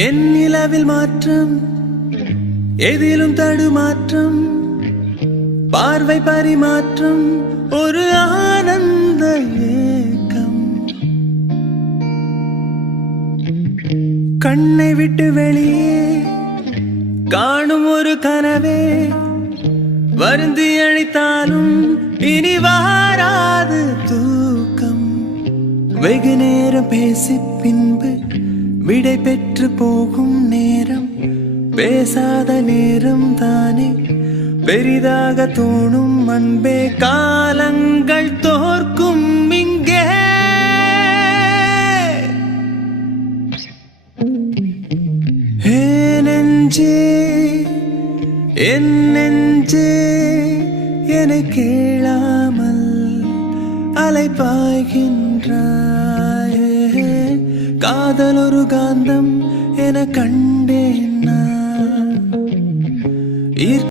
என் நிலவில் மாற்றம், எதிலும் தடுமாற்றம், பார்வை பரிமாற்றம், ஒரு ஆனந்த ஏக்கம். கண்ணை விட்டு வெளியே காணும் ஒரு கனவே, வருந்தி அழைத்தாலும் இனி வாராது தூக்கம். வெகு நேரம் பேசி பின்பு விடை பெற்று போகும் நேரம், பேசாத நேரம் தானே பெரிதாக தோணும் அன்பே. காலங்கள் தோற்கும் இங்கே. ஹே நெஞ்சே, என் நெஞ்சே, என்னை கேளாமல் அலைபாய்கின்றாய். காதல் ஒரு காந்தம் என கண்டேன் நான்.